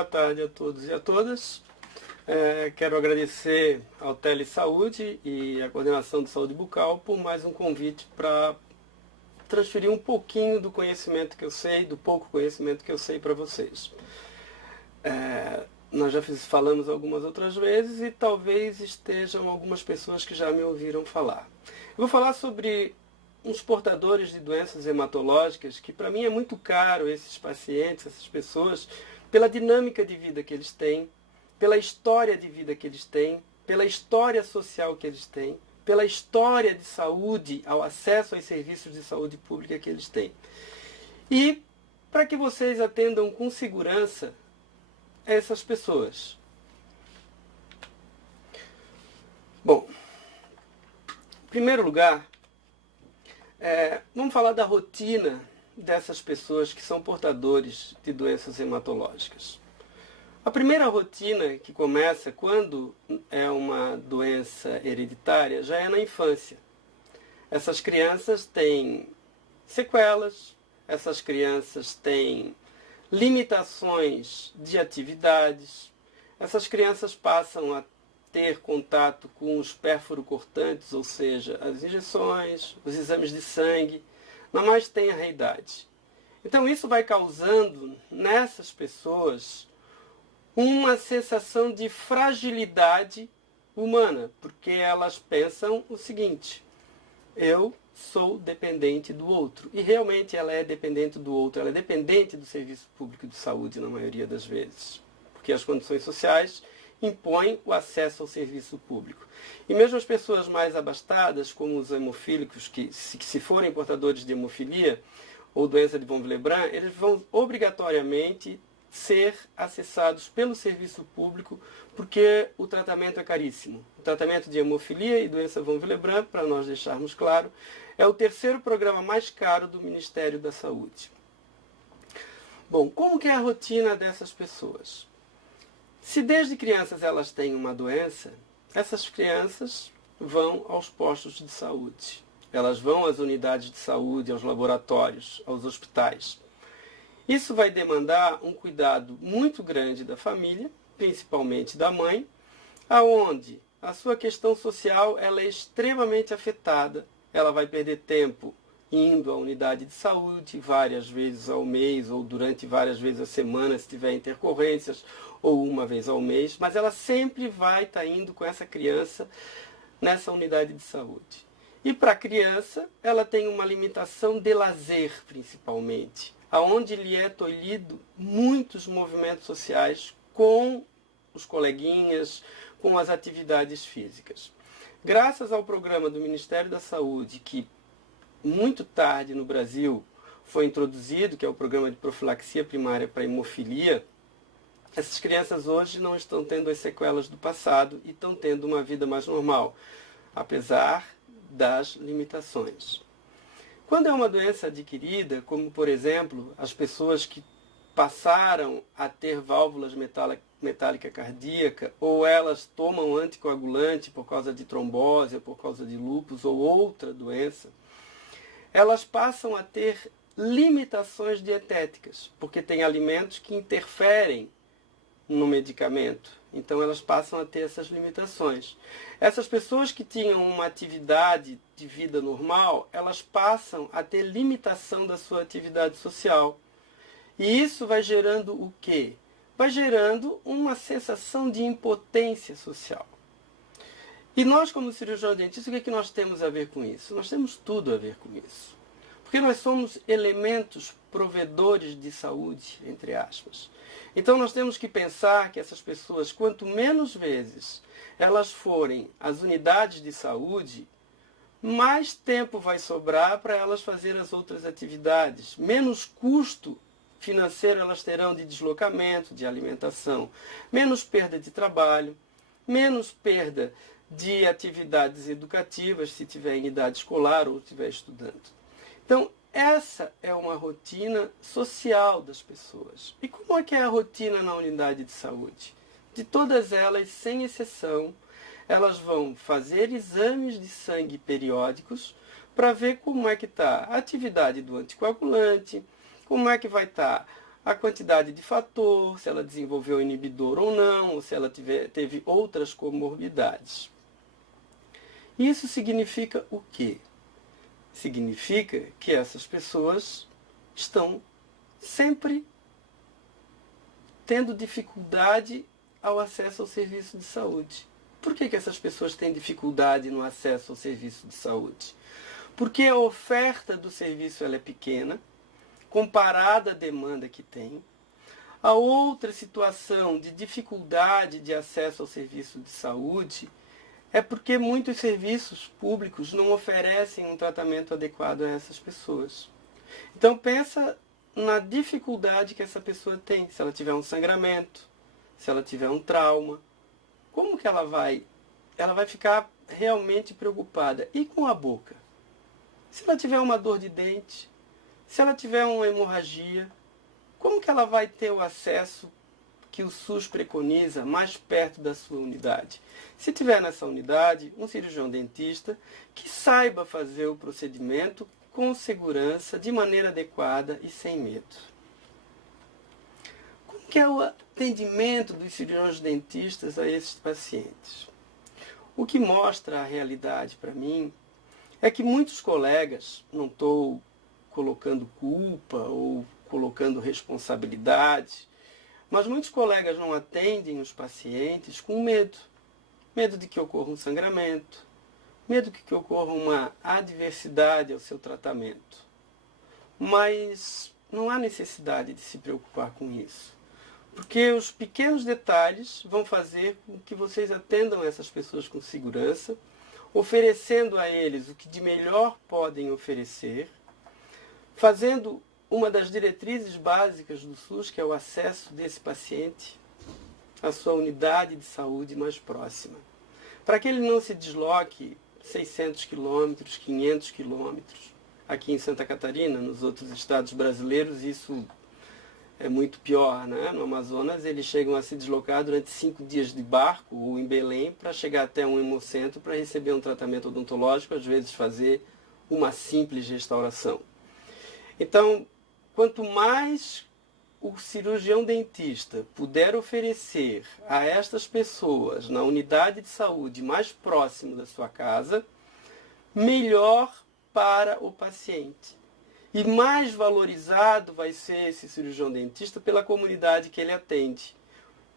Boa tarde a todos e a todas. Quero agradecer ao Telesaúde e à Coordenação de Saúde Bucal por mais um convite para transferir um pouquinho do conhecimento que eu sei, do pouco conhecimento que eu sei para vocês. Nós já falamos algumas outras vezes e talvez estejam algumas pessoas que já me ouviram falar. Eu vou falar sobre uns portadores de doenças hematológicas que para mim é muito caro, esses pacientes, essas pessoas, pela dinâmica de vida que eles têm, pela história de vida que eles têm, pela história social que eles têm, pela história de saúde, ao acesso aos serviços de saúde pública que eles têm. E para que vocês atendam com segurança essas pessoas. Bom, em primeiro lugar, vamos falar da rotina dessas pessoas que são portadores de doenças hematológicas. A primeira rotina que começa quando é uma doença hereditária já é na infância. Essas crianças têm sequelas, essas crianças têm limitações de atividades, essas crianças passam a ter contato com os pérfuro-cortantes, ou seja, as injeções, os exames de sangue, na mais tenra idade. Então isso vai causando nessas pessoas uma sensação de fragilidade humana, porque elas pensam o seguinte: eu sou dependente do outro. E realmente ela é dependente do outro, ela é dependente do serviço público de saúde na maioria das vezes, porque as condições sociais impõem o acesso ao serviço público. E mesmo as pessoas mais abastadas, como os hemofílicos, que se forem portadores de hemofilia ou doença de von Willebrand, eles vão obrigatoriamente ser acessados pelo serviço público, porque o tratamento é caríssimo. O tratamento de hemofilia e doença von Willebrand, para nós deixarmos claro, é o terceiro programa mais caro do Ministério da Saúde. Bom, como que é a rotina dessas pessoas? Se desde crianças elas têm uma doença, essas crianças vão aos postos de saúde. Elas vão às unidades de saúde, aos laboratórios, aos hospitais. Isso vai demandar um cuidado muito grande da família, principalmente da mãe, aonde a sua questão social ela é extremamente afetada. Ela vai perder tempo indo à unidade de saúde várias vezes ao mês ou durante várias vezes a semana, se tiver intercorrências, ou uma vez ao mês, mas ela sempre vai estar indo com essa criança nessa unidade de saúde. E para a criança, ela tem uma limitação de lazer, principalmente, aonde lhe é tolhido muitos movimentos sociais com os coleguinhas, com as atividades físicas. Graças ao programa do Ministério da Saúde, que muito tarde no Brasil foi introduzido, que é o programa de profilaxia primária para hemofilia, essas crianças hoje não estão tendo as sequelas do passado e estão tendo uma vida mais normal, apesar das limitações. Quando é uma doença adquirida, como por exemplo as pessoas que passaram a ter válvulas metálica cardíaca, ou elas tomam anticoagulante por causa de trombose, ou por causa de lúpus ou outra doença, elas passam a ter limitações dietéticas, porque tem alimentos que interferem no medicamento. Então elas passam a ter essas limitações. Essas pessoas que tinham uma atividade de vida normal, elas passam a ter limitação da sua atividade social. E isso vai gerando o quê? Vai gerando uma sensação de impotência social. E nós, como cirurgião dentista, o que é que nós temos a ver com isso? Nós temos tudo a ver com isso. Porque nós somos elementos provedores de saúde, entre aspas. Então nós temos que pensar que essas pessoas, quanto menos vezes elas forem às unidades de saúde, mais tempo vai sobrar para elas fazerem as outras atividades. Menos custo financeiro elas terão de deslocamento, de alimentação. Menos perda de trabalho, menos perda de atividades educativas, se tiver em idade escolar ou estiver estudando. Então, essa é uma rotina social das pessoas. E como é que é a rotina na unidade de saúde? De todas elas, sem exceção, elas vão fazer exames de sangue periódicos para ver como é que está a atividade do anticoagulante, como é que vai estar a quantidade de fator, se ela desenvolveu inibidor ou não, ou se ela teve outras comorbidades. Isso significa o quê? Significa que essas pessoas estão sempre tendo dificuldade ao acesso ao serviço de saúde. Por que essas pessoas têm dificuldade no acesso ao serviço de saúde? Porque a oferta do serviço ela é pequena, comparada à demanda que tem. A outra situação de dificuldade de acesso ao serviço de saúde é porque muitos serviços públicos não oferecem um tratamento adequado a essas pessoas. Então pensa na dificuldade que essa pessoa tem, se ela tiver um sangramento, se ela tiver um trauma, como que ela vai? Ela vai ficar realmente preocupada. E com a boca? Se ela tiver uma dor de dente, se ela tiver uma hemorragia, como que ela vai ter o acesso que o SUS preconiza mais perto da sua unidade? Se tiver nessa unidade um cirurgião dentista que saiba fazer o procedimento com segurança, de maneira adequada e sem medo. Como que é o atendimento dos cirurgiões dentistas a esses pacientes? O que mostra a realidade para mim é que muitos colegas, não estou colocando culpa ou colocando responsabilidade, mas muitos colegas não atendem os pacientes com medo. Medo de que ocorra um sangramento, medo de que ocorra uma adversidade ao seu tratamento. Mas não há necessidade de se preocupar com isso, porque os pequenos detalhes vão fazer com que vocês atendam essas pessoas com segurança, oferecendo a eles o que de melhor podem oferecer, fazendo uma das diretrizes básicas do SUS, que é o acesso desse paciente à sua unidade de saúde mais próxima. Para que ele não se desloque 600 quilômetros, 500 quilômetros. Aqui em Santa Catarina, nos outros estados brasileiros, isso é muito pior, né? No Amazonas, eles chegam a se deslocar durante 5 dias de barco ou em Belém para chegar até um hemocentro para receber um tratamento odontológico, às vezes fazer uma simples restauração. Então, quanto mais o cirurgião dentista puder oferecer a estas pessoas na unidade de saúde mais próximo da sua casa, melhor para o paciente. E mais valorizado vai ser esse cirurgião dentista pela comunidade que ele atende.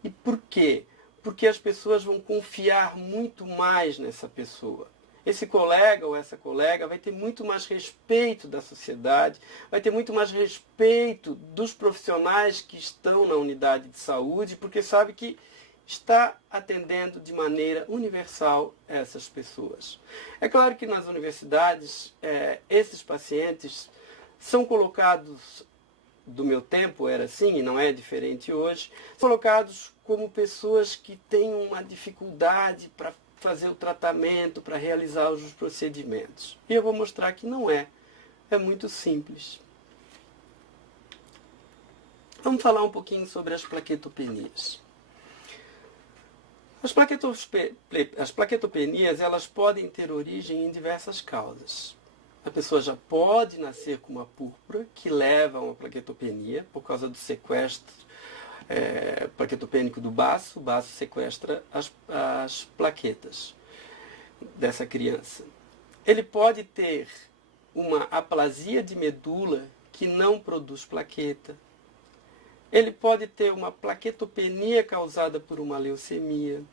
E por quê? Porque as pessoas vão confiar muito mais nessa pessoa. Esse colega ou essa colega vai ter muito mais respeito da sociedade, vai ter muito mais respeito dos profissionais que estão na unidade de saúde, porque sabe que está atendendo de maneira universal essas pessoas. É claro que nas universidades, esses pacientes são colocados, do meu tempo era assim, e não é diferente hoje, colocados como pessoas que têm uma dificuldade para fazer o tratamento, para realizar os procedimentos. E eu vou mostrar que não é. É muito simples. Vamos falar um pouquinho sobre as plaquetopenias. As plaquetopenias, elas podem ter origem em diversas causas. A pessoa já pode nascer com uma púrpura que leva a uma plaquetopenia por causa do sequestro plaquetopênico do baço. O baço sequestra as plaquetas dessa criança. Ele pode ter uma aplasia de medula que não produz plaqueta. Ele pode ter uma plaquetopenia causada por uma leucemia.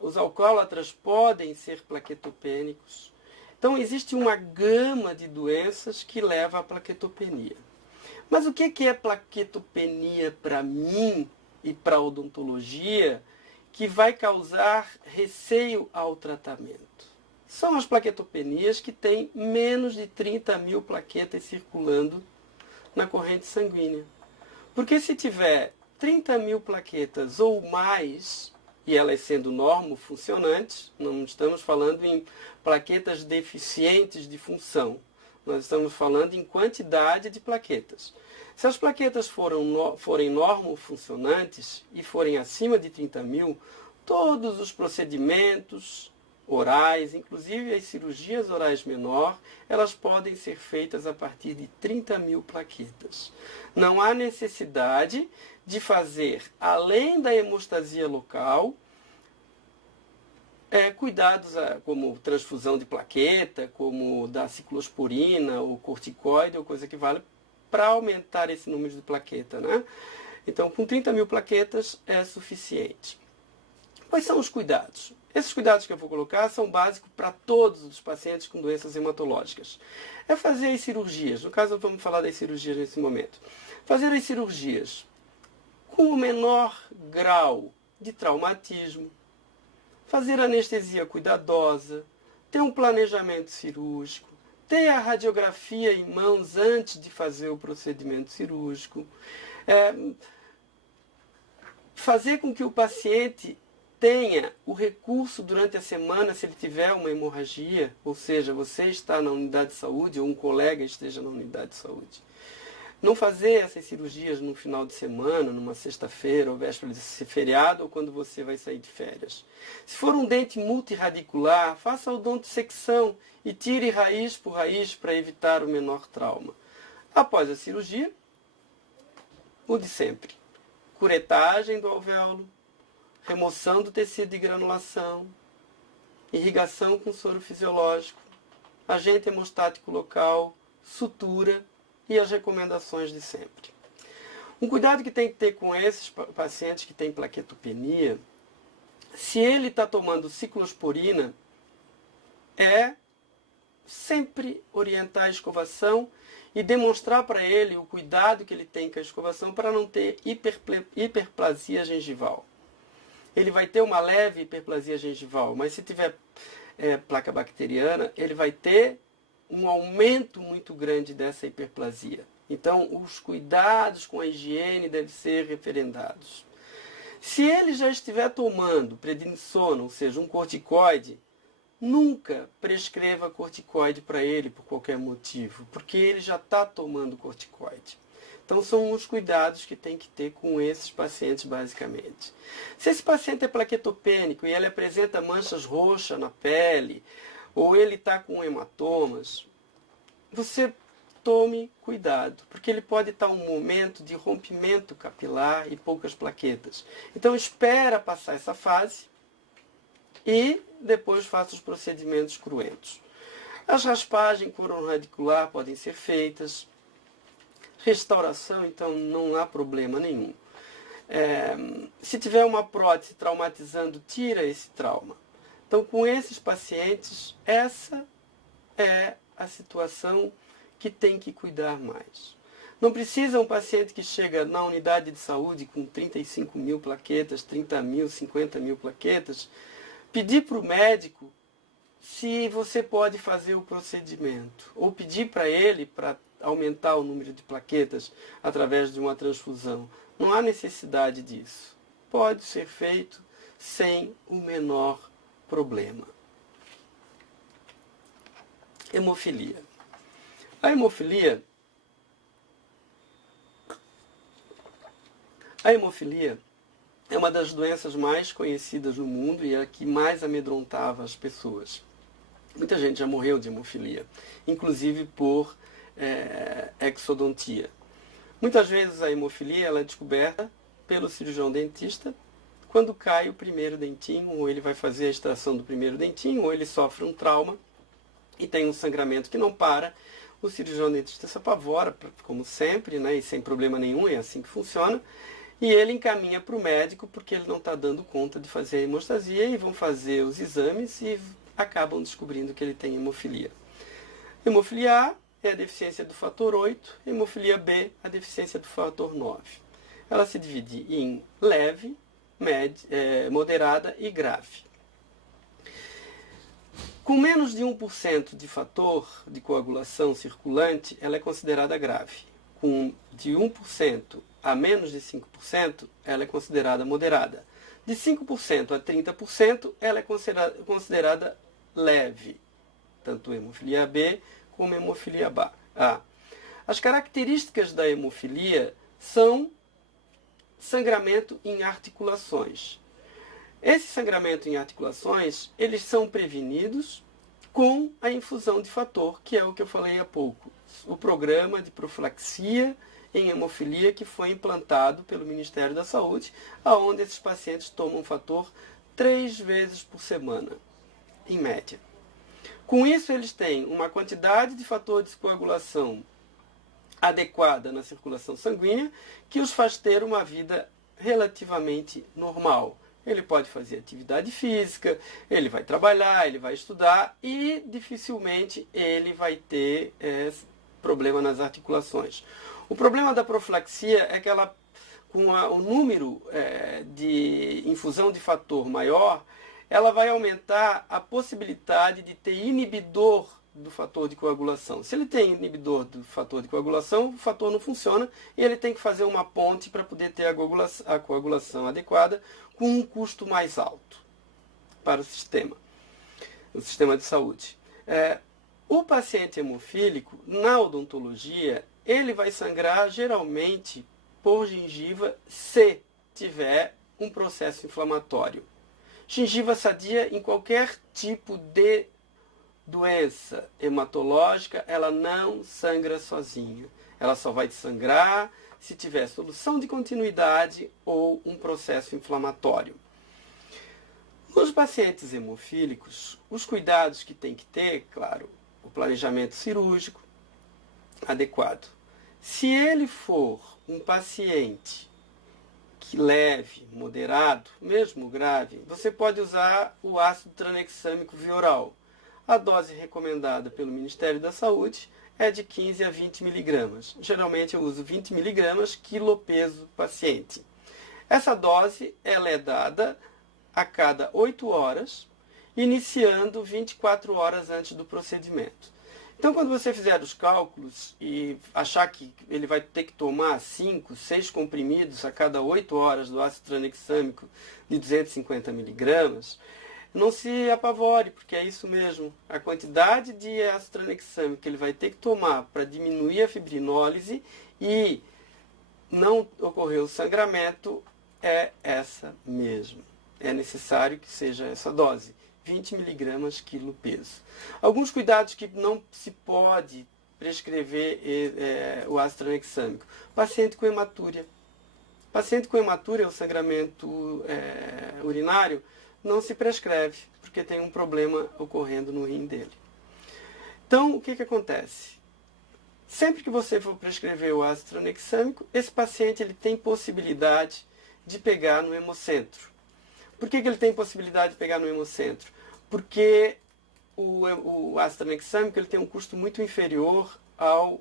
Os alcoólatras podem ser plaquetopênicos. Então, existe uma gama de doenças que leva à plaquetopenia. Mas o que é plaquetopenia para mim e para a odontologia que vai causar receio ao tratamento? São as plaquetopenias que têm menos de 30 mil plaquetas circulando na corrente sanguínea. Porque se tiver 30 mil plaquetas ou mais, e elas sendo normofuncionantes, não estamos falando em plaquetas deficientes de função, nós estamos falando em quantidade de plaquetas. Se as plaquetas forem normofuncionantes e forem acima de 30 mil, todos os procedimentos orais, inclusive as cirurgias orais menor, elas podem ser feitas a partir de 30.000 plaquetas. Não há necessidade de fazer, além da hemostasia local, cuidados como transfusão de plaqueta, como da ciclosporina, ou corticoide, ou coisa que vale, para aumentar esse número de plaqueta, né? Então, com 30.000 plaquetas é suficiente. Quais são os cuidados? Esses cuidados que eu vou colocar são básicos para todos os pacientes com doenças hematológicas. É fazer as cirurgias, no caso vamos falar das cirurgias nesse momento. Fazer as cirurgias com o menor grau de traumatismo, fazer anestesia cuidadosa, ter um planejamento cirúrgico, ter a radiografia em mãos antes de fazer o procedimento cirúrgico, fazer com que o paciente tenha o recurso durante a semana se ele tiver uma hemorragia, ou seja, você está na unidade de saúde ou um colega esteja na unidade de saúde. Não fazer essas cirurgias no final de semana, numa sexta-feira ou véspera de feriado ou quando você vai sair de férias. Se for um dente multiradicular, faça a odontodissecção e tire raiz por raiz para evitar o menor trauma. Após a cirurgia, o de sempre. Curetagem do alvéolo, remoção do tecido de granulação, irrigação com soro fisiológico, agente hemostático local, sutura e as recomendações de sempre. Um cuidado que tem que ter com esses pacientes que têm plaquetopenia, se ele está tomando ciclosporina, é sempre orientar a escovação e demonstrar para ele o cuidado que ele tem com a escovação para não ter hiperplasia gengival. Ele vai ter uma leve hiperplasia gengival, mas se tiver placa bacteriana, ele vai ter um aumento muito grande dessa hiperplasia. Então, os cuidados com a higiene devem ser referendados. Se ele já estiver tomando prednisona, ou seja, um corticoide, nunca prescreva corticoide para ele por qualquer motivo, porque ele já está tomando corticoide. Então, são os cuidados que tem que ter com esses pacientes, basicamente. Se esse paciente é plaquetopênico e ele apresenta manchas roxas na pele, ou ele está com hematomas, você tome cuidado, porque ele pode estar um momento de rompimento capilar e poucas plaquetas. Então, espera passar essa fase e depois faça os procedimentos cruentos. As raspagens coronaradicular podem ser feitas. Restauração, então, não há problema nenhum. Se tiver uma prótese traumatizando, tira esse trauma. Então, com esses pacientes, essa é a situação que tem que cuidar mais. Não precisa um paciente que chega na unidade de saúde com 35.000 plaquetas, 30.000, 50.000 plaquetas, pedir para o médico se você pode fazer o procedimento, ou pedir para ele para aumentar o número de plaquetas através de uma transfusão. Não há necessidade disso. Pode ser feito sem o menor problema. Hemofilia. A hemofilia é uma das doenças mais conhecidas no mundo e é a que mais amedrontava as pessoas. Muita gente já morreu de hemofilia, inclusive por exodontia. Muitas vezes a hemofilia ela é descoberta pelo cirurgião dentista quando cai o primeiro dentinho, ou ele vai fazer a extração do primeiro dentinho, ou ele sofre um trauma e tem um sangramento que não para. O cirurgião dentista se apavora, como sempre, né, e sem problema nenhum, é assim que funciona. E ele encaminha para o médico porque ele não está dando conta de fazer a hemostasia e vão fazer os exames e acabam descobrindo que ele tem hemofilia. Hemofilia A é a deficiência do fator 8, hemofilia B, a deficiência do fator 9. Ela se divide em leve, moderada e grave. Com menos de 1% de fator de coagulação circulante, ela é considerada grave. Com de 1% a menos de 5%, ela é considerada moderada. De 5% a 30%, ela é considerada leve. Tanto hemofilia B como hemofilia A. As características da hemofilia são sangramento em articulações. Esse sangramento em articulações, eles são prevenidos com a infusão de fator, que é o que eu falei há pouco. O programa de profilaxia em hemofilia que foi implantado pelo Ministério da Saúde, onde esses pacientes tomam fator 3 vezes por semana, em média. Com isso, eles têm uma quantidade de fator de coagulação adequada na circulação sanguínea, que os faz ter uma vida relativamente normal. Ele pode fazer atividade física, ele vai trabalhar, ele vai estudar e dificilmente ele vai ter problema nas articulações. O problema da profilaxia é que ela, com o número de infusão de fator maior, ela vai aumentar a possibilidade de ter inibidor do fator de coagulação. Se ele tem inibidor do fator de coagulação, o fator não funciona e ele tem que fazer uma ponte para poder ter a coagulação adequada com um custo mais alto para o sistema de saúde. O paciente hemofílico, na odontologia, ele vai sangrar geralmente por gengiva se tiver um processo inflamatório. Gengiva sadia em qualquer tipo de doença hematológica, ela não sangra sozinha. Ela só vai sangrar se tiver solução de continuidade ou um processo inflamatório. Nos pacientes hemofílicos, os cuidados que tem que ter, claro, o planejamento cirúrgico adequado. Se ele for um paciente que leve, moderado, mesmo grave, você pode usar o ácido tranexâmico via oral. A dose recomendada pelo Ministério da Saúde é de 15 a 20 miligramas. Geralmente eu uso 20 miligramas quilo-peso paciente. Essa dose ela é dada a cada 8 horas, iniciando 24 horas antes do procedimento. Então, quando você fizer os cálculos e achar que ele vai ter que tomar 5, 6 comprimidos a cada 8 horas do ácido tranexâmico de 250 miligramas, não se apavore, porque é isso mesmo. A quantidade de ácido tranexâmico que ele vai ter que tomar para diminuir a fibrinólise e não ocorrer o sangramento é essa mesmo. É necessário que seja essa dose. 20 miligramas quilo-peso. Alguns cuidados que não se pode prescrever o ácido tranexâmico. Paciente com hematúria. Paciente com hematúria, o sangramento urinário, não se prescreve, porque tem um problema ocorrendo no rim dele. Então, o que acontece? Sempre que você for prescrever o ácido tranexâmico, esse paciente ele tem possibilidade de pegar no hemocentro. Por que ele tem possibilidade de pegar no hemocentro? Porque o ácido tranexâmico ele tem um custo muito inferior ao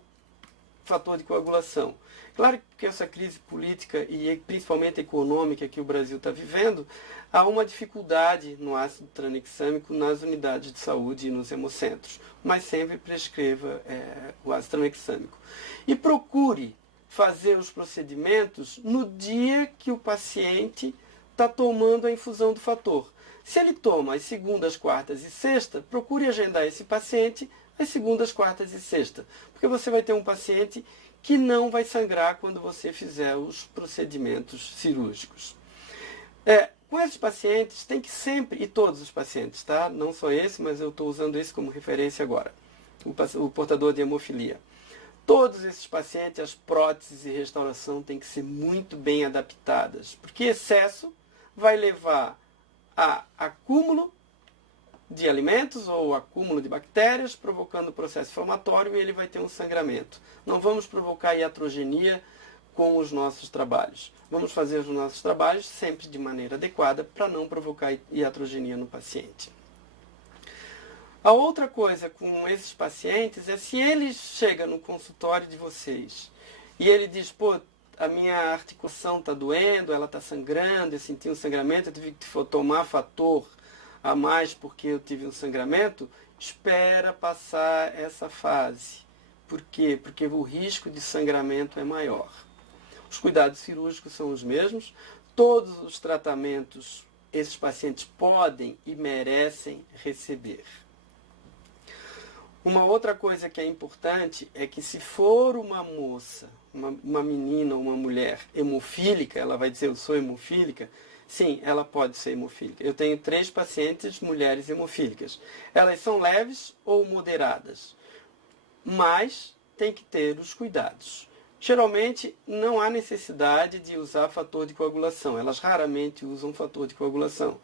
fator de coagulação. Claro que essa crise política e principalmente econômica que o Brasil está vivendo, há uma dificuldade no ácido tranexâmico nas unidades de saúde e nos hemocentros, mas sempre prescreva o ácido tranexâmico. E procure fazer os procedimentos no dia que o paciente está tomando a infusão do fator. Se ele toma as segundas, quartas e sexta, procure agendar esse paciente às segundas, quartas e sexta, porque você vai ter um paciente que não vai sangrar quando você fizer os procedimentos cirúrgicos. Com esses pacientes, tem que sempre, e todos os pacientes, tá? Não só esse, mas eu estou usando esse como referência agora, o portador de hemofilia. Todos esses pacientes, as próteses e restauração têm que ser muito bem adaptadas, porque excesso vai levar a acúmulo de alimentos ou acúmulo de bactérias, provocando processo inflamatório e ele vai ter um sangramento. Não vamos provocar iatrogenia com os nossos trabalhos. Vamos fazer os nossos trabalhos sempre de maneira adequada para não provocar iatrogenia no paciente. A outra coisa com esses pacientes é se ele chega no consultório de vocês e ele diz, pô, a minha articulação está doendo, ela está sangrando, eu senti um sangramento, eu tive que tomar fator a mais porque eu tive um sangramento, espera passar essa fase. Por quê? Porque o risco de sangramento é maior. Os cuidados cirúrgicos são os mesmos, todos os tratamentos esses pacientes podem e merecem receber. Uma outra coisa que é importante é que se for uma moça, uma menina ou uma mulher hemofílica, ela vai dizer eu sou hemofílica, Sim, ela pode ser hemofílica. Eu tenho 3 pacientes mulheres hemofílicas. Elas são leves ou moderadas, mas tem que ter os cuidados. Geralmente não há necessidade de usar fator de coagulação. Elas raramente usam fator de coagulação,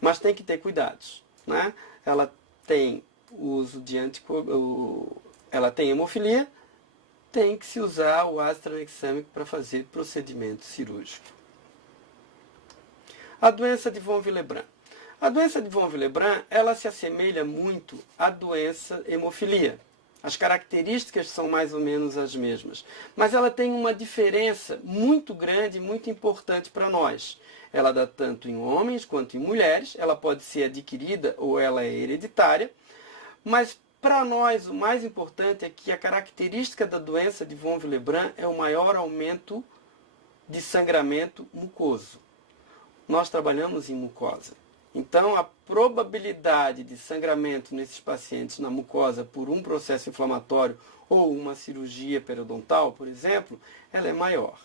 mas tem que ter cuidados, né? Ela tem uso de ela tem hemofilia, tem que se usar o ácido tranexâmico para fazer procedimento cirúrgico. A doença de von Willebrand. A doença de von Willebrand, ela se assemelha muito à doença hemofilia. As características são mais ou menos as mesmas, mas ela tem uma diferença muito grande e muito importante para nós. Ela dá tanto em homens quanto em mulheres, ela pode ser adquirida ou ela é hereditária, mas para nós o mais importante é que a característica da doença de von Willebrand é o maior aumento de sangramento mucoso. Nós trabalhamos em mucosa. Então, a probabilidade de sangramento nesses pacientes na mucosa por um processo inflamatório ou uma cirurgia periodontal, por exemplo, ela é maior.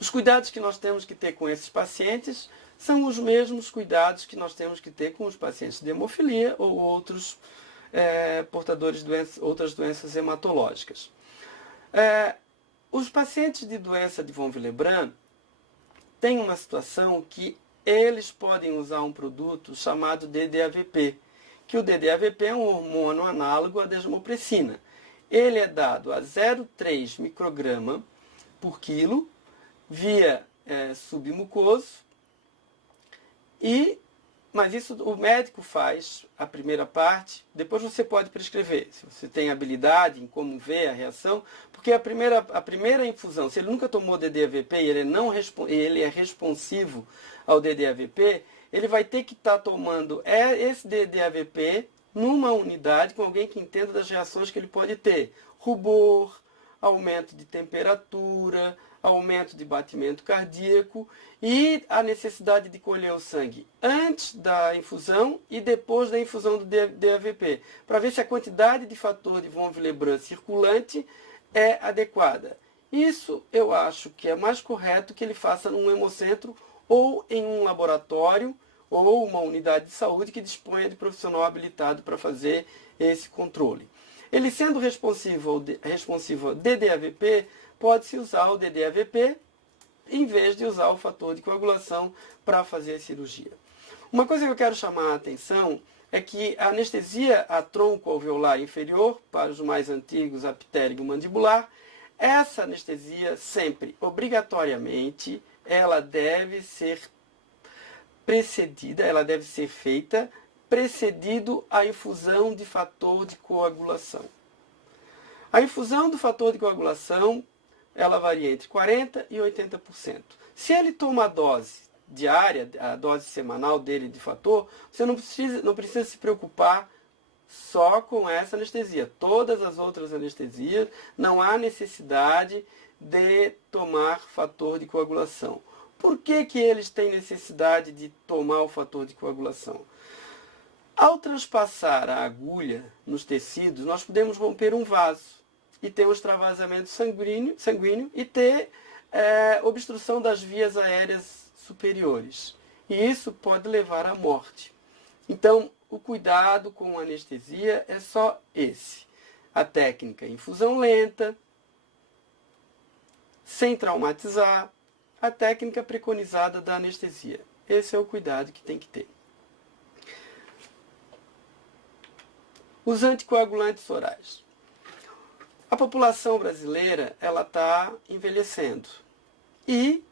Os cuidados que nós temos que ter com esses pacientes são os mesmos cuidados que nós temos que ter com os pacientes de hemofilia ou outros portadores de outras doenças hematológicas. Os pacientes de doença de von Willebrand têm uma situação que eles podem usar um produto chamado DDAVP, que o DDAVP é um hormônio análogo à desmopressina. Ele é dado a 0,3 micrograma por quilo via submucoso, mas isso o médico faz a primeira parte, depois você pode prescrever, se você tem habilidade em como ver a reação, porque a primeira infusão, se ele nunca tomou DDAVP e ele é responsivo ao DDAVP, ele vai ter que estar tomando esse DDAVP numa unidade com alguém que entenda das reações que ele pode ter. Rubor, aumento de temperatura, aumento de batimento cardíaco e a necessidade de colher o sangue antes da infusão e depois da infusão do DAVP, para ver se a quantidade de fator de von Willebrand circulante é adequada. Isso eu acho que é mais correto que ele faça num hemocentro ou em um laboratório ou uma unidade de saúde que disponha de profissional habilitado para fazer esse controle. Ele sendo responsivo ao DDAVP, pode-se usar o DDAVP em vez de usar o fator de coagulação para fazer a cirurgia. Uma coisa que eu quero chamar a atenção é que a anestesia a tronco alveolar inferior, para os mais antigos, a ptérigo-mandibular, essa anestesia sempre, obrigatoriamente, ela deve ser precedida, ela deve ser feita precedido a infusão de fator de coagulação. A infusão do fator de coagulação, ela varia entre 40% e 80%. Se ele toma a dose diária, a dose semanal dele de fator, você não precisa se preocupar só com essa anestesia. Todas as outras anestesias, não há necessidade de tomar fator de coagulação. Por que que eles têm necessidade de tomar o fator de coagulação? Ao transpassar a agulha nos tecidos, nós podemos romper um vaso e ter um extravasamento sanguíneo e ter obstrução das vias aéreas superiores. E isso pode levar à morte. Então, o cuidado com a anestesia é só esse. A técnica infusão lenta, sem traumatizar, a técnica preconizada da anestesia. Esse é o cuidado que tem que ter. Os anticoagulantes orais. A população brasileira ela está envelhecendo e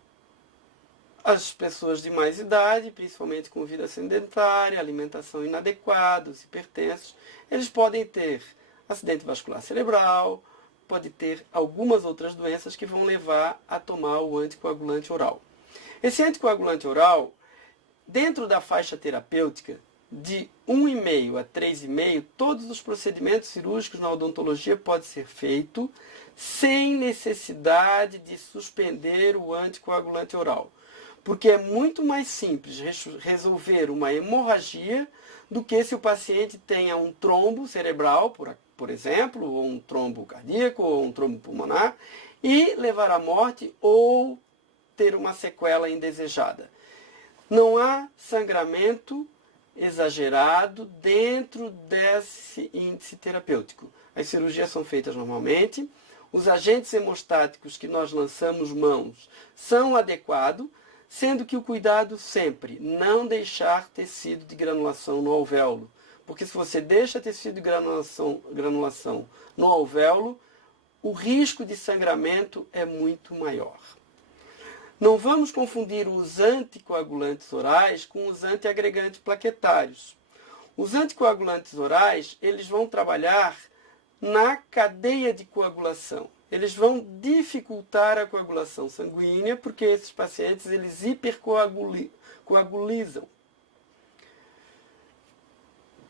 as pessoas de mais idade, principalmente com vida sedentária, alimentação inadequada, os hipertensos, eles podem ter acidente vascular cerebral, pode ter algumas outras doenças que vão levar a tomar o anticoagulante oral. Esse anticoagulante oral, dentro da faixa terapêutica, de 1,5 a 3,5, todos os procedimentos cirúrgicos na odontologia podem ser feitos sem necessidade de suspender o anticoagulante oral. Porque é muito mais simples resolver uma hemorragia do que se o paciente tenha um trombo cerebral, por exemplo, ou um trombo cardíaco, ou um trombo pulmonar, e levar à morte ou ter uma sequela indesejada. Não há sangramento exagerado dentro desse índice terapêutico. As cirurgias são feitas normalmente, os agentes hemostáticos que nós lançamos mãos são adequados, sendo que o cuidado sempre, não deixar tecido de granulação no alvéolo. Porque se você deixa tecido de granulação no alvéolo, o risco de sangramento é muito maior. Não vamos confundir os anticoagulantes orais com os antiagregantes plaquetários. Os anticoagulantes orais, eles vão trabalhar na cadeia de coagulação. Eles vão dificultar a coagulação sanguínea, porque esses pacientes eles hipercoagulizam.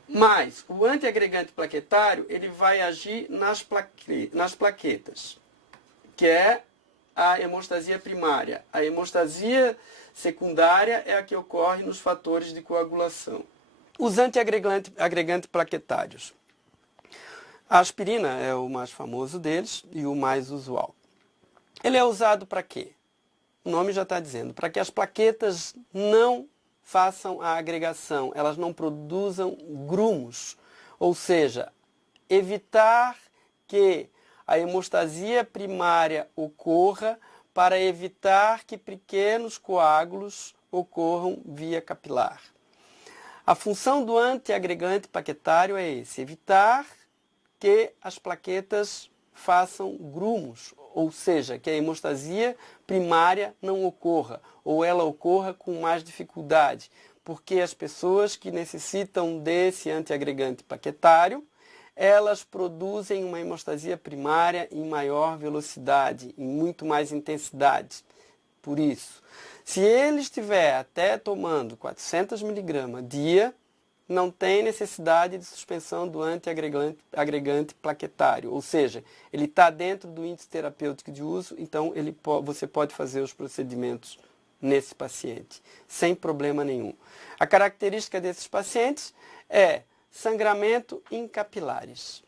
Mas o antiagregante plaquetário ele vai agir nas plaquetas, que é a hemostasia primária. A hemostasia secundária é a que ocorre nos fatores de coagulação. Os antiagregantes plaquetários. A aspirina é o mais famoso deles e o mais usual. Ele é usado para quê? O nome já está dizendo, para que as plaquetas não façam a agregação, elas não produzam grumos, ou seja, evitar que a hemostasia primária ocorra para evitar que pequenos coágulos ocorram via capilar. A função do antiagregante plaquetário é esse, evitar que as plaquetas façam grumos, ou seja, que a hemostasia primária não ocorra, ou ela ocorra com mais dificuldade, porque as pessoas que necessitam desse antiagregante plaquetário, elas produzem uma hemostasia primária em maior velocidade, em muito mais intensidade. Por isso, se ele estiver até tomando 400 mg dia, não tem necessidade de suspensão do antiagregante plaquetário, ou seja, ele está dentro do índice terapêutico de uso, então você pode fazer os procedimentos nesse paciente, sem problema nenhum. A característica desses pacientes é sangramento em capilares.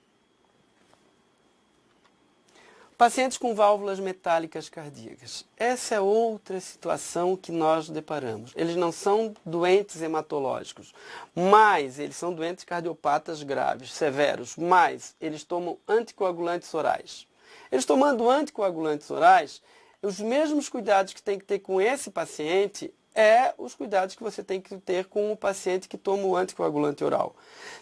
Pacientes com válvulas metálicas cardíacas. Essa é outra situação que nós deparamos. Eles não são doentes hematológicos, mas eles são doentes cardiopatas graves, severos, mas eles tomam anticoagulantes orais. Eles tomando anticoagulantes orais, os mesmos cuidados que tem que ter com esse paciente os cuidados que você tem que ter com o paciente que toma o anticoagulante oral.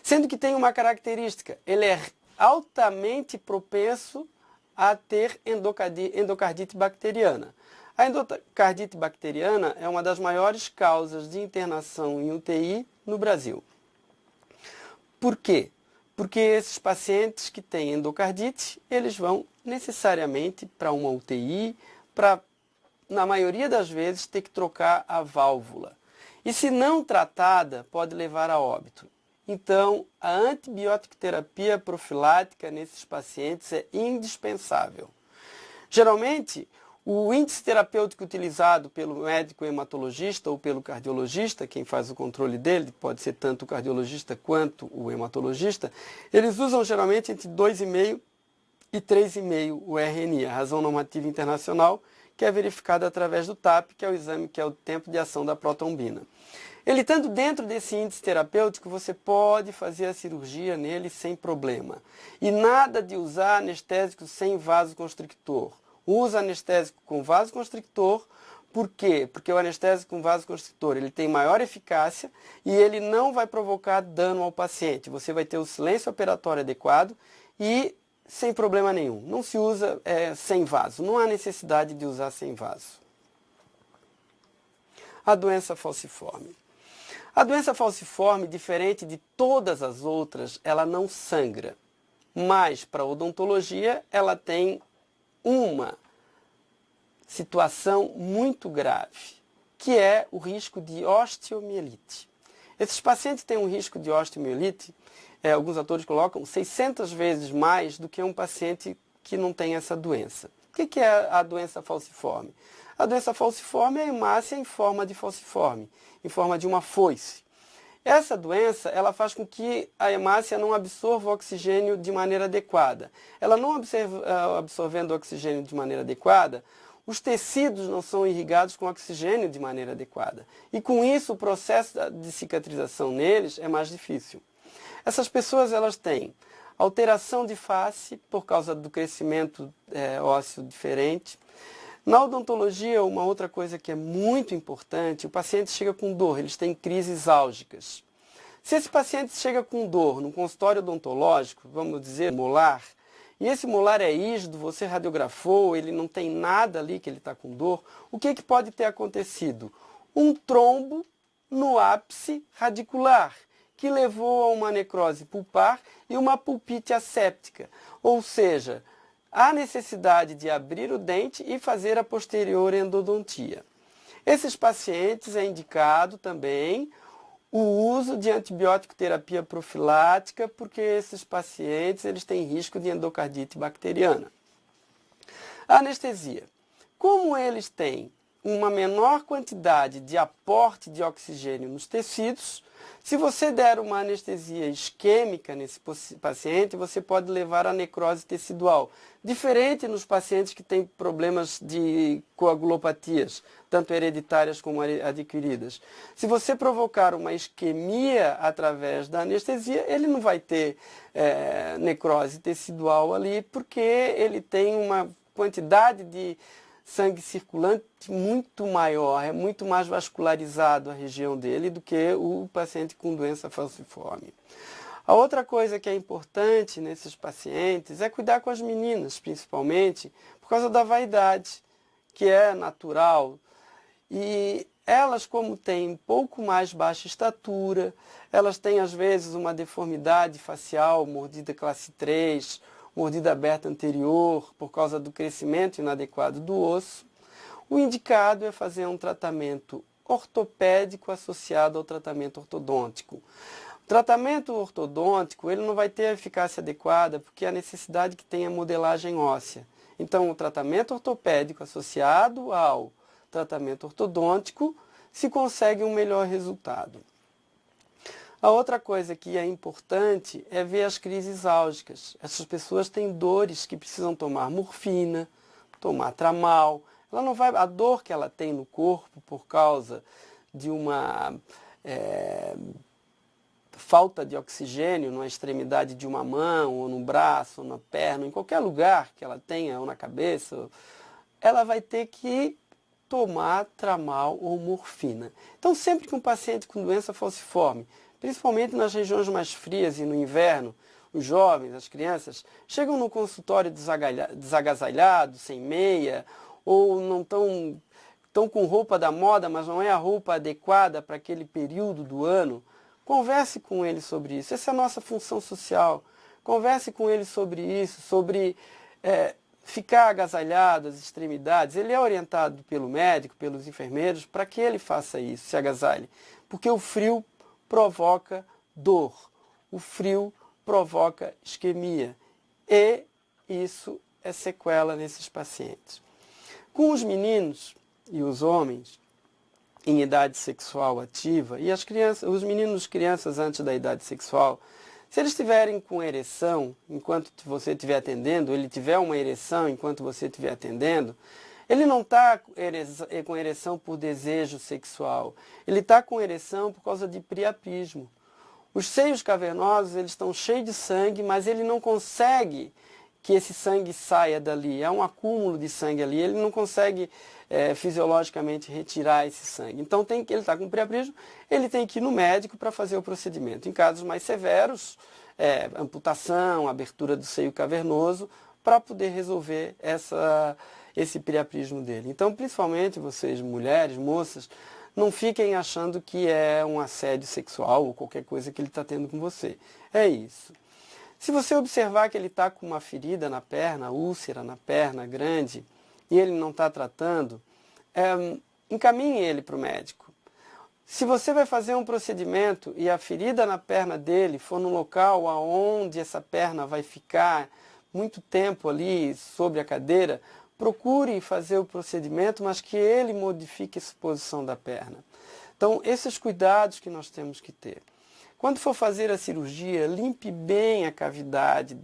Sendo que tem uma característica, ele é altamente propenso a ter endocardite bacteriana. A endocardite bacteriana é uma das maiores causas de internação em UTI no Brasil. Por quê? Porque esses pacientes que têm endocardite, eles vão necessariamente para uma UTI, para, na maioria das vezes, ter que trocar a válvula. E se não tratada, pode levar a óbito. Então, a antibiótico-terapia profilática nesses pacientes é indispensável. Geralmente, o índice terapêutico utilizado pelo médico hematologista ou pelo cardiologista, quem faz o controle dele, pode ser tanto o cardiologista quanto o hematologista, eles usam geralmente entre 2,5 e 3,5 o RNI, a razão normativa internacional, que é verificada através do TAP, que é o exame que é o tempo de ação da protrombina. Ele estando dentro desse índice terapêutico, você pode fazer a cirurgia nele sem problema. E nada de usar anestésico sem vasoconstrictor. Usa anestésico com vasoconstrictor, por quê? Porque o anestésico com vasoconstrictor ele tem maior eficácia e ele não vai provocar dano ao paciente. Você vai ter o silêncio operatório adequado e sem problema nenhum. Não se usa sem vaso, não há necessidade de usar sem vaso. A doença falciforme. A doença falciforme, diferente de todas as outras, ela não sangra. Mas, para a odontologia, ela tem uma situação muito grave, que é o risco de osteomielite. Esses pacientes têm um risco de osteomielite, alguns autores colocam 600 vezes mais do que um paciente que não tem essa doença. O que é a doença falciforme? A doença falciforme é a hemácia em forma de falciforme, em forma de uma foice. Essa doença, ela faz com que a hemácia não absorva o oxigênio de maneira adequada. Ela não absorvendo o oxigênio de maneira adequada, os tecidos não são irrigados com oxigênio de maneira adequada. E com isso o processo de cicatrização neles é mais difícil. Essas pessoas elas têm alteração de face por causa do crescimento ósseo diferente. Na odontologia, uma outra coisa que é muito importante, o paciente chega com dor, eles têm crises álgicas. Se esse paciente chega com dor no consultório odontológico, vamos dizer molar, e esse molar é rígido, você radiografou, ele não tem nada ali que ele está com dor, o que pode ter acontecido? Um trombo no ápice radicular, que levou a uma necrose pulpar e uma pulpite asséptica. Ou seja, há necessidade de abrir o dente e fazer a posterior endodontia. Esses pacientes é indicado também o uso de antibiótico terapia profilática, porque esses pacientes eles têm risco de endocardite bacteriana. A anestesia. Como eles têm uma menor quantidade de aporte de oxigênio nos tecidos, se você der uma anestesia isquêmica nesse paciente, você pode levar a necrose tecidual. Diferente nos pacientes que têm problemas de coagulopatias, tanto hereditárias como adquiridas. Se você provocar uma isquemia através da anestesia, ele não vai ter necrose tecidual ali, porque ele tem uma quantidade de sangue circulante muito maior, é muito mais vascularizado a região dele do que o paciente com doença falciforme. A outra coisa que é importante nesses pacientes é cuidar com as meninas, principalmente, por causa da vaidade, que é natural. E elas, como têm um pouco mais baixa estatura, elas têm às vezes uma deformidade facial, mordida classe 3, mordida aberta anterior, por causa do crescimento inadequado do osso, o indicado é fazer um tratamento ortopédico associado ao tratamento ortodôntico. O tratamento ortodôntico ele não vai ter a eficácia adequada porque a necessidade que tem é modelagem óssea. Então, o tratamento ortopédico associado ao tratamento ortodôntico se consegue um melhor resultado. A outra coisa que é importante é ver as crises álgicas. Essas pessoas têm dores que precisam tomar morfina, tomar tramal. Ela não vai, a dor que ela tem no corpo por causa de uma falta de oxigênio numa extremidade de uma mão, ou no braço, ou na perna, em qualquer lugar que ela tenha, ou na cabeça, ela vai ter que tomar tramal ou morfina. Então, sempre que um paciente com doença falciforme, principalmente nas regiões mais frias e no inverno, os jovens, as crianças, chegam no consultório desagasalhados, sem meia, ou não estão com roupa da moda, mas não é a roupa adequada para aquele período do ano, converse com ele sobre isso. Essa é a nossa função social. Converse com ele sobre isso, sobre ficar agasalhado, as extremidades. Ele é orientado pelo médico, pelos enfermeiros, para que ele faça isso, se agasalhe. Porque o frio provoca dor, o frio provoca isquemia e isso é sequela nesses pacientes. Com os meninos e os homens em idade sexual ativa e as crianças, os meninos e crianças antes da idade sexual, se eles estiverem com ereção enquanto você estiver atendendo, ele tiver uma ereção enquanto você estiver atendendo, ele não está com ereção por desejo sexual, ele está com ereção por causa de priapismo. Os seios cavernosos eles estão cheios de sangue, mas ele não consegue que esse sangue saia dali. Há um acúmulo de sangue ali, ele não consegue fisiologicamente retirar esse sangue. Então ele está com priapismo, ele tem que ir no médico para fazer o procedimento. Em casos mais severos, amputação, abertura do seio cavernoso, para poder resolver esse priapismo dele. Então, principalmente vocês, mulheres, moças, não fiquem achando que é um assédio sexual ou qualquer coisa que ele está tendo com você. É isso. Se você observar que ele está com uma ferida na perna, úlcera na perna grande, e ele não está tratando, encaminhe ele para o médico. Se você vai fazer um procedimento e a ferida na perna dele for no local onde essa perna vai ficar muito tempo ali sobre a cadeira, procure fazer o procedimento, mas que ele modifique essa posição da perna. Então, esses cuidados que nós temos que ter. Quando for fazer a cirurgia, limpe bem a cavidade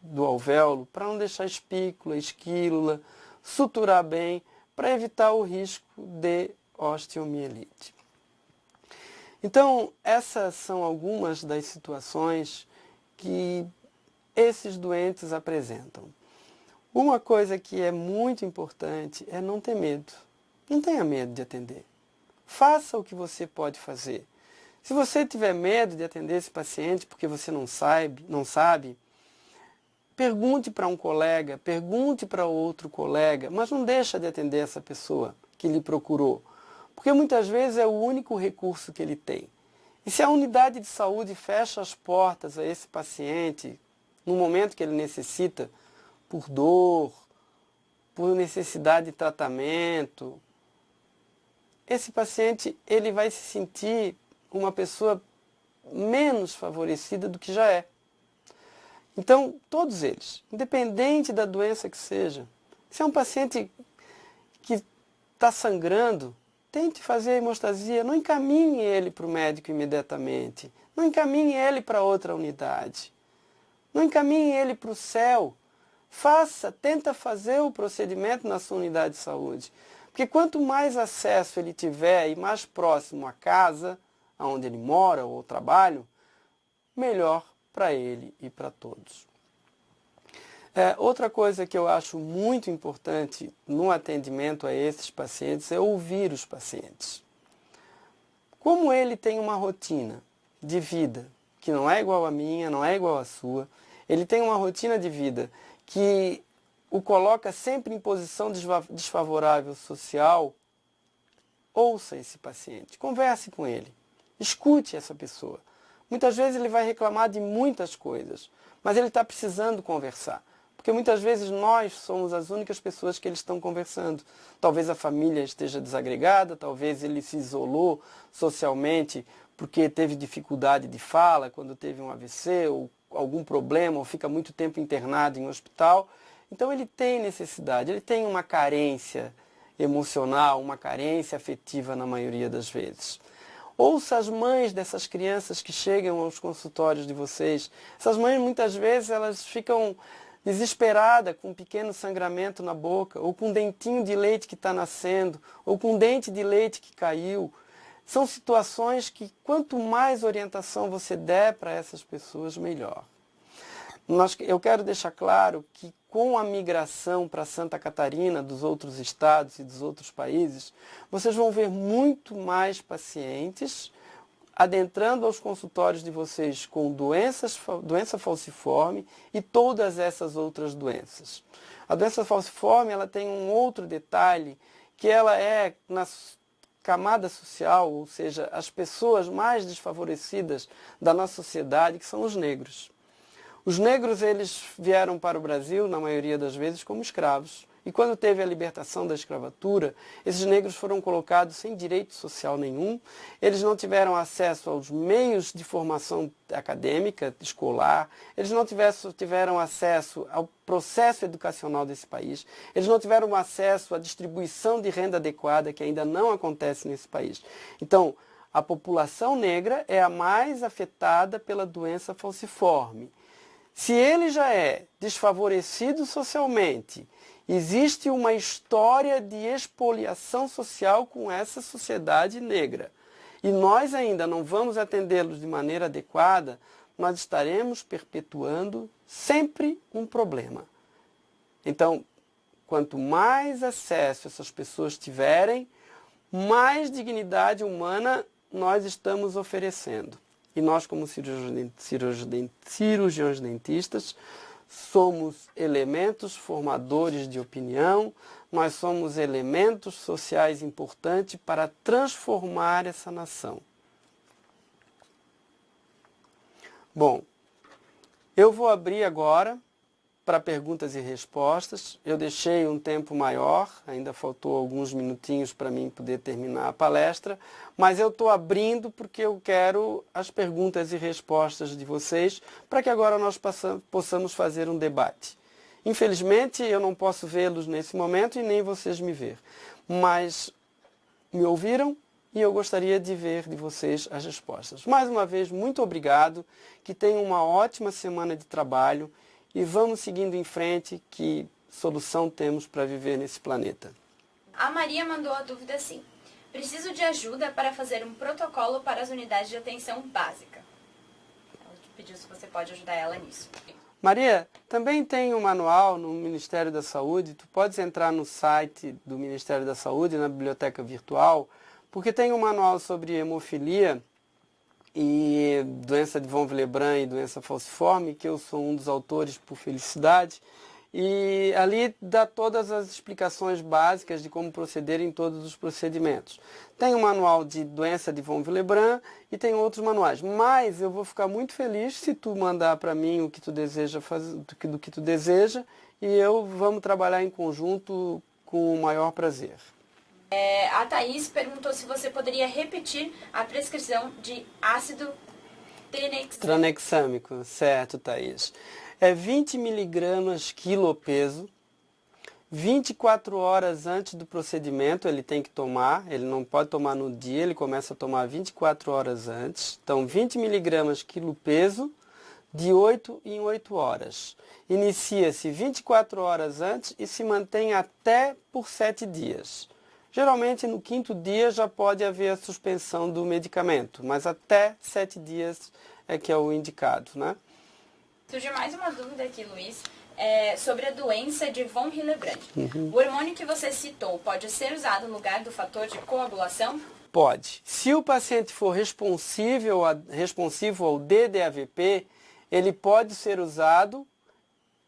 do alvéolo para não deixar espícula, esquílula, suturar bem, para evitar o risco de osteomielite. Então, essas são algumas das situações que esses doentes apresentam. Uma coisa que é muito importante é não ter medo. Não tenha medo de atender. Faça o que você pode fazer. Se você tiver medo de atender esse paciente porque você não sabe, pergunte para um colega, pergunte para outro colega, mas não deixa de atender essa pessoa que lhe procurou, porque muitas vezes é o único recurso que ele tem. E se a unidade de saúde fecha as portas a esse paciente no momento que ele necessita, por dor, por necessidade de tratamento, esse paciente ele vai se sentir uma pessoa menos favorecida do que já é. Então, todos eles, independente da doença que seja, se é um paciente que está sangrando, tente fazer a hemostasia, não encaminhe ele para o médico imediatamente, não encaminhe ele para outra unidade, não encaminhe ele para o CEL, tenta fazer o procedimento na sua unidade de saúde, porque quanto mais acesso ele tiver e mais próximo à casa, onde ele mora ou trabalha, melhor para ele e para todos. Outra coisa que eu acho muito importante no atendimento a esses pacientes é ouvir os pacientes. Como ele tem uma rotina de vida que não é igual à minha, não é igual à sua, ele tem uma rotina de vida que o coloca sempre em posição desfavorável social, ouça esse paciente, converse com ele, escute essa pessoa. Muitas vezes ele vai reclamar de muitas coisas, mas ele está precisando conversar. Porque muitas vezes nós somos as únicas pessoas que eles estão conversando. Talvez a família esteja desagregada, talvez ele se isolou socialmente porque teve dificuldade de fala quando teve um AVC ou algum problema, ou fica muito tempo internado em um hospital. Então ele tem necessidade, ele tem uma carência emocional, uma carência afetiva na maioria das vezes. Ouça as mães dessas crianças que chegam aos consultórios de vocês. Essas mães muitas vezes elas ficam desesperadas com um pequeno sangramento na boca, ou com um dentinho de leite que está nascendo, ou com um dente de leite que caiu. São situações que quanto mais orientação você der para essas pessoas, melhor. Eu quero deixar claro que com a migração para Santa Catarina dos outros estados e dos outros países, vocês vão ver muito mais pacientes adentrando aos consultórios de vocês com doença falciforme e todas essas outras doenças. A doença falciforme ela tem um outro detalhe, que ela é na camada social, ou seja, as pessoas mais desfavorecidas da nossa sociedade, que são os negros. Os negros eles vieram para o Brasil, na maioria das vezes, como escravos. E quando teve a libertação da escravatura, esses negros foram colocados sem direito social nenhum, eles não tiveram acesso aos meios de formação acadêmica, escolar, eles não tiveram acesso ao processo educacional desse país, eles não tiveram acesso à distribuição de renda adequada, que ainda não acontece nesse país. Então, a população negra é a mais afetada pela doença falciforme. Se ele já é desfavorecido socialmente, existe uma história de expoliação social com essa sociedade negra, e nós ainda não vamos atendê-los de maneira adequada, nós estaremos perpetuando sempre um problema. Então, quanto mais acesso essas pessoas tiverem, mais dignidade humana nós estamos oferecendo. E nós, como cirurgiões dentistas, somos elementos formadores de opinião, nós somos elementos sociais importantes para transformar essa nação. Bom, eu vou abrir agora para perguntas e respostas. Eu deixei um tempo maior, ainda faltou alguns minutinhos para mim poder terminar a palestra, mas eu estou abrindo porque eu quero as perguntas e respostas de vocês para que agora nós possamos fazer um debate. Infelizmente, eu não posso vê-los nesse momento e nem vocês me ver, mas me ouviram e eu gostaria de ver de vocês as respostas. Mais uma vez, muito obrigado, que tenham uma ótima semana de trabalho. E vamos seguindo em frente, que solução temos para viver nesse planeta. A Maria mandou a dúvida assim: preciso de ajuda para fazer um protocolo para as unidades de atenção básica. Ela te pediu se você pode ajudar ela nisso. Maria, também tem um manual no Ministério da Saúde. Tu podes entrar no site do Ministério da Saúde, na biblioteca virtual, porque tem um manual sobre hemofilia e doença de von Willebrand e doença falciforme, que eu sou um dos autores por felicidade. E ali dá todas as explicações básicas de como proceder em todos os procedimentos. Tem um manual de doença de von Willebrand e tem outros manuais. Mas eu vou ficar muito feliz se tu mandar para mim o que tu deseja fazer, do que tu deseja, e vamos trabalhar em conjunto com o maior prazer. A Thaís perguntou se você poderia repetir a prescrição de ácido tranexâmico. Certo, Thaís. É 20 miligramas quilopeso, 24 horas antes do procedimento ele tem que tomar, ele não pode tomar no dia, ele começa a tomar 24 horas antes. Então 20 miligramas quilopeso, de 8 em 8 horas. Inicia-se 24 horas antes e se mantém até por 7 dias. Geralmente no 5º dia já pode haver a suspensão do medicamento, mas até 7 dias é que é o indicado, né? Surgiu mais uma dúvida aqui, Luiz, sobre a doença de von Willebrand. O hormônio que você citou pode ser usado no lugar do fator de coagulação? Pode. Se o paciente for responsivo ao DDAVP, ele pode ser usado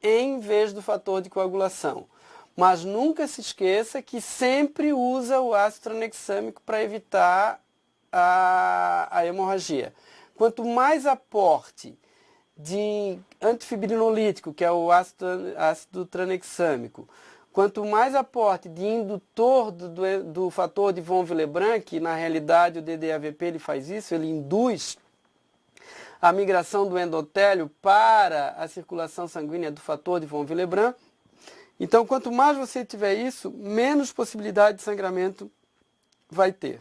em vez do fator de coagulação. Mas nunca se esqueça que sempre usa o ácido tranexâmico para evitar a hemorragia. Quanto mais aporte de antifibrinolítico, que é o ácido tranexâmico, quanto mais aporte de indutor do fator de von Willebrand, que na realidade o DDAVP ele faz isso, ele induz a migração do endotélio para a circulação sanguínea do fator de von Willebrand. Então, quanto mais você tiver isso, menos possibilidade de sangramento vai ter.